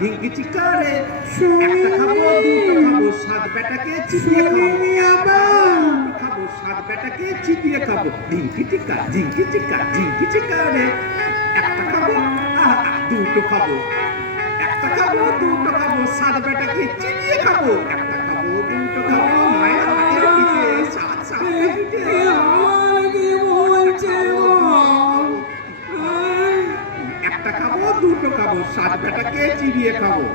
ঢিঙ্কি চিকা রে, একটা খাবো দুটো খাবো সাত বেটাকে চিবিয়ে খাবো, সাত বেটাকে চিবিয়ে খাবো, ঢিঙ্কি চিকা রে, একটা খাবো দুটো খাবো, একটা খাবো দুটো খাবো সাত বেটাকে চিবিয়ে খাবো, একটা খাবো দুটো খাবো মায়ের হাতের পিঠে সাত সাতটা পিঠে, একটা খাবো দুটো খাবো সাত বেটাকে চিবিয়ে খাবো।